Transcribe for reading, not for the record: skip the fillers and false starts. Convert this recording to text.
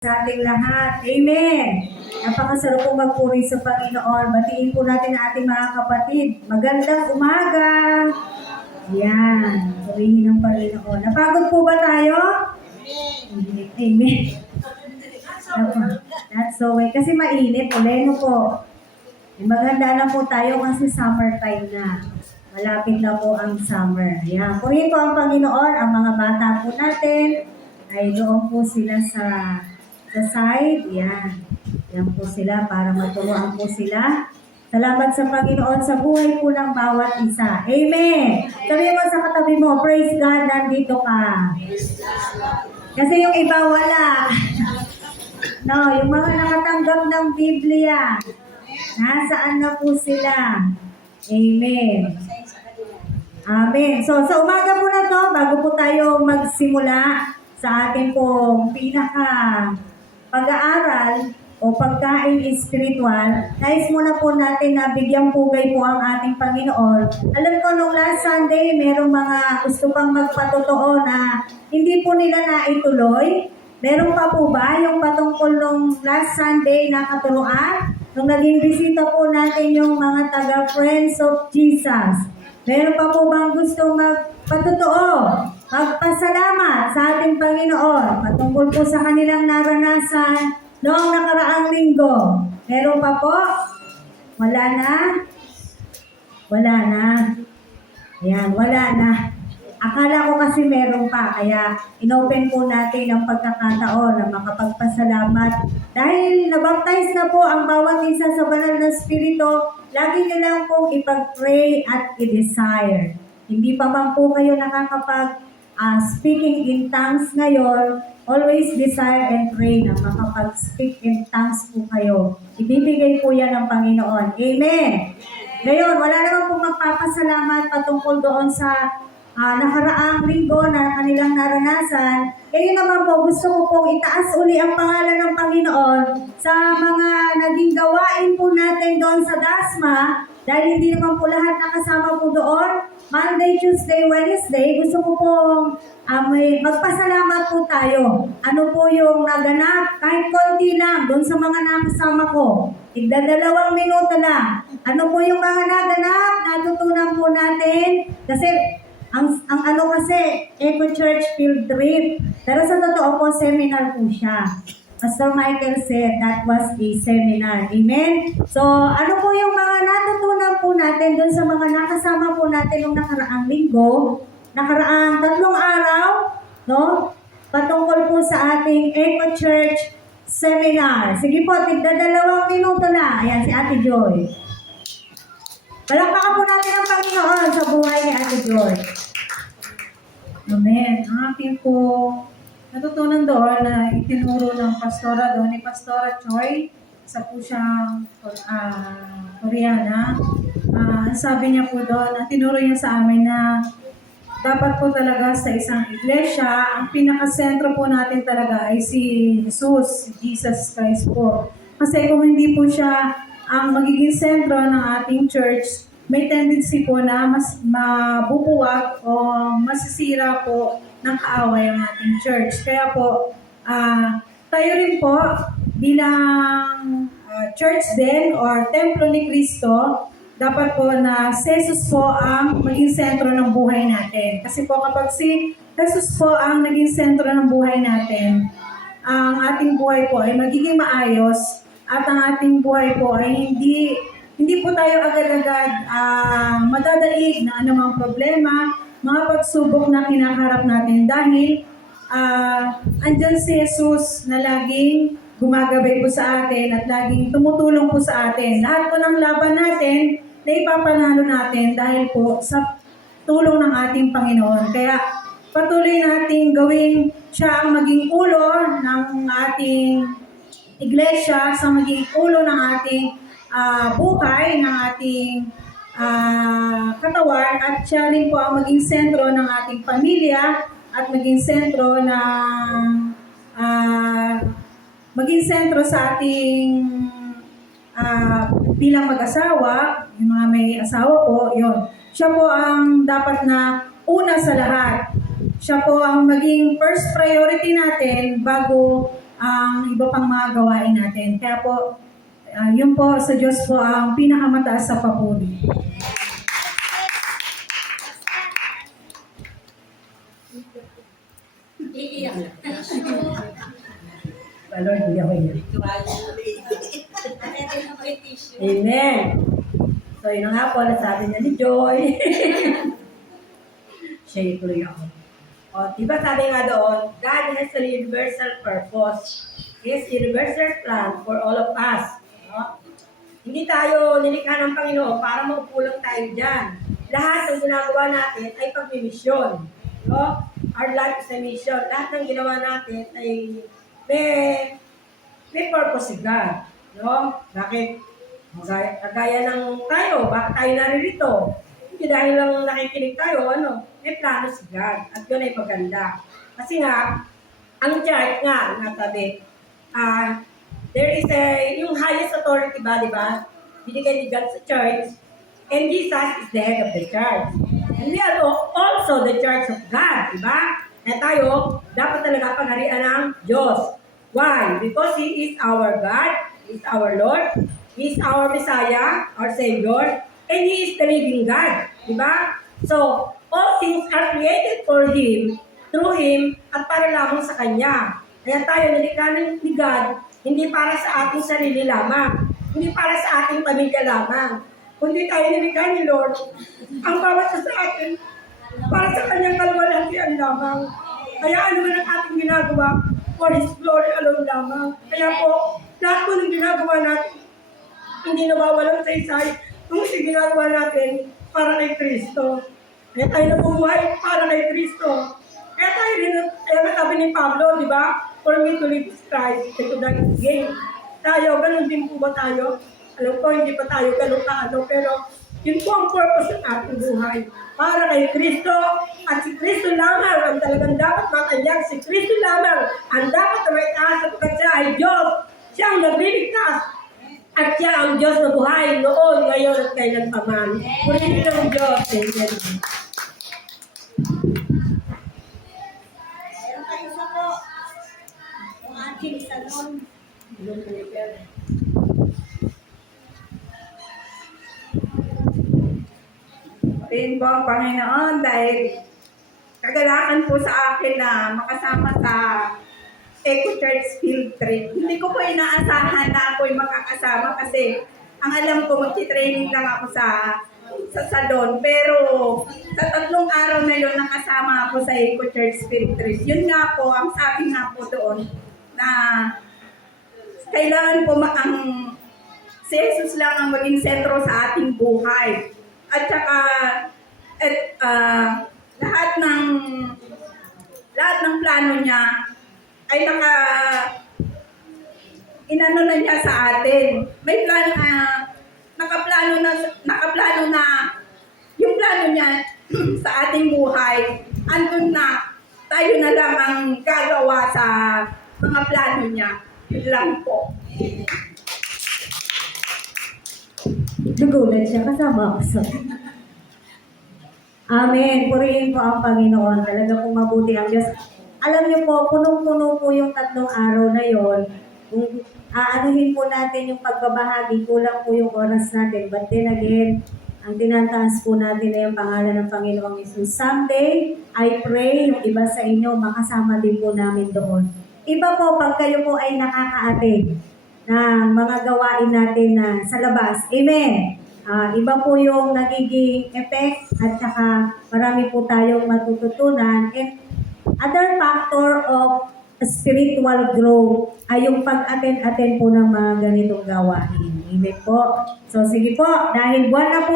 Sa ating lahat. Amen. Napakasarap po magpuri sa Panginoon. Batiin po natin ang ating mga kapatid. Magandang umaga. Yan. Purihin ng Panginoon. Napagod po ba tayo? Amen. That's so way. Kasi mainit. Uleno po. Maganda na po tayo kasi summertime na. Malapit na po ang summer. Yan. Purihin po ang Panginoon. Ang mga bata po natin ay doon po sila sa side, yan. Yan po sila para maturuan po sila. Salamat sa Panginoon sa buhay po ng bawat isa. Amen. Sabi mo sa katabi mo, praise God, nandito ka. Kasi yung iba wala. No, yung mga nakatanggap ng Biblia, nasaan na po sila? Amen. Amen. So, sa umaga po na to, bago po tayo magsimula sa ating pong pag-aaral o pagkain espiritual, nais muna po natin na bigyang pugay po ang ating Panginoon. Alam ko nung last Sunday, merong mga gusto pang magpatotoo na hindi po nila naituloy. Meron pa po ba yung patungkol nung last Sunday na katuluan? Nung naging bisita po natin yung mga taga-Friends of Jesus. Meron pa po bang gustong magpatotoo? Magpasalamat sa ating Panginoon patungkol po sa kanilang naranasan noong nakaraang linggo. Meron pa po? Wala na? Wala na. Ayan, wala na. Akala ko kasi meron pa, kaya inopen po natin ang pagkakataon na makapagpasalamat. Dahil nabaptize na po ang bawat isa sa banal na spirito, lagi nyo lang pong ipag-pray at i-desire. Hindi pa man po kayo speaking in tongues ngayon, always desire and pray na makapag-speak in tongues po kayo. Ibibigay po yan ng Panginoon. Amen! Ngayon, wala naman po magpapasalamat patungkol doon sa nakaraang linggo na kanilang naranasan. Ngayon naman po, gusto ko pong itaas uli ang pangalan ng Panginoon sa mga naging gawain po natin doon sa Dasma. Dahil hindi naman po lahat nakasama po doon. Monday, Tuesday, Wednesday, gusto ko pong magpasalamat po tayo. Ano po yung naganap? Kahit konti lang, doon sa mga nakasama ko. Tigda-2 minuto lang. Ano po yung mga naganap? Natutunan po natin. Kasi, ang ano kasi, Eco Church Field Trip. Pero sa totoo po, seminar po siya. Pastor Michael said that was a seminar. Amen? So, ano po yung mga natutunan po natin doon sa mga nakasama po natin nung nakaraang linggo, nakaraang 3 araw, no? Patungkol po sa ating Eco Church Seminar. Sige po, tigda-2 minuto na. Ayan, si Ate Joy. Palakpakan po natin ang Panginoon sa buhay ni Ate Joy. Amen. Ang ating po natutunan doon na itinuro ng pastora doon ni Pastora Choi, isa po siyang Koreana. Ang sabi niya po doon, tinuro niya sa amin na dapat po talaga sa isang iglesia, ang pinakasentro po natin talaga ay si Jesus, Jesus Christ po. Kasi kung hindi po siya ang magiging sentro ng ating church, may tendency po na mas mabubuwag o masisira po ng kaaway ang ating church. Kaya po, tayo rin po bilang church din or templo ni Cristo, dapat po na si Jesus po ang maging sentro ng buhay natin. Kasi po kapag si Jesus po ang naging sentro ng buhay natin, ang ating buhay po ay magiging maayos at ang ating buhay po ay hindi po tayo agad-agad madadaig na anumang problema, mga pagsubok na kinakarap natin dahil andyan si Jesus na laging gumagabay po sa atin at laging tumutulong po sa atin. Lahat po ng laban natin na ipapanalo natin dahil po sa tulong ng ating Panginoon. Kaya patuloy nating gawing siya ang maging ulo ng ating iglesia, sa maging ulo ng ating buhay, ng ating katawan, at siya rin po ang maging sentro ng ating pamilya at maging sentro sa ating bilang mag-asawa, yung mga may asawa po, yun. Siya po ang dapat na una sa lahat. Siya po ang maging first priority natin bago ang iba pang mga gawain natin. Kaya po, yun po sa Diyos po ang pinakamataas sa papuri. Lord, hindi ako yun. Amen. So, yun na nga po, nasabi niya ni Joy. Siya yung tuloy ako. O, diba sabi nga doon, God has a universal purpose. His universal plan for all of us. No? Hindi tayo nilikha ng Panginoon para maupulang tayo dyan. Lahat ng ginagawa natin ay pagmimisyon. No? Our life is a mission. Lahat ng ginawa natin ay may purpose si God. No? Bakit? Kagaya ng tayo, bakit tayo naririto? Hindi dahil lang nakikinig tayo, may plano si God. At yun ay maganda. Kasi nga, ang church nga, nasabi, there is yung highest authority ba, di ba? Binigay ni God sa church. And Jesus is the head of the church. And we are also the church of God, di ba? Na tayo, dapat talaga pangharian ng Diyos. Why? Because He is our God, He is our Lord, He is our Messiah, our Savior, and He is the living God. Diba? So, all things are created for Him, through Him, at para lamang sa Kanya. Kaya tayo nilikha ni God, hindi para sa ating sarili lamang, hindi para sa ating pamilya lamang, kundi tayo nilikha ni Lord, ang bawat sa atin, para sa Kanyang kalwalhatian lamang. Kaya ano man ang ating ginagawa, for His glory alone lamang. Kaya po, lahat po ng ginagawa natin, hindi nawawalan sa isay kung ginagawa natin para kay Kristo. Kaya tayo nabubuhay para kay Kristo. Kaya tayo rin, kaya sabi ni Pablo, di ba? For me to live is Christ, and to die is gain. Tayo, ganun din po ba tayo? Alam ko, hindi pa tayo ganun pero yun po ang purpose ng ating buhay. Para kay Kristo, at si Kristo lamang ang talagang dapat matanyag. Si Kristo lamang ang dapat na may taas sapagkat siya ay Diyos. Siya ang nagliligtas. At siya ang Diyos na buhay noon, ngayon at kailan pa man. Purihin ng Diyos. Amen. Meron tayo sa po. Ang ating salon. Purihin po ang Panginoon dahil kagalakan po sa akin na makasama sa Eco Church Field Trip. Hindi ko po inaasahan na ako'y makakasama kasi ang alam ko magti-training lang ako sa salon. Pero sa 3 araw na yun nakasama ako sa Eco Church Field Trip. Yun nga po, ang sabi nga po doon na kailangan po si Jesus lang ang maging sentro sa ating buhay. At saka lahat ng plano niya ay inano na niya sa atin. May plano nakaplano na yung plano niya sa ating buhay. Andun na, tayo na lang ang gagawa sa mga plano niya. Yun lang po. Nagulat siya, kasama ako sa... Amen. Purihin po ang Panginoon. Talaga pong mabuti ang Diyos. Alam niyo po, punong-puno po yung 3 araw na yon. Kung aanuhin po natin yung pagbabahagi, kulang po yung oras natin. But then again, ang tinataas po natin ay yung pangalan ng Panginoong Hesus. Someday, I pray yung iba sa inyo, makasama din po namin doon. Iba po, pag kayo po ay nakaka-attend ng mga gawain natin na sa labas. Amen. Iba po yung nagiging effect at saka marami po tayong matututunan. And other factor of spiritual growth ay yung pag-attend po ng mga ganitong gawain. Amen po. So sige po, dahil buwan na po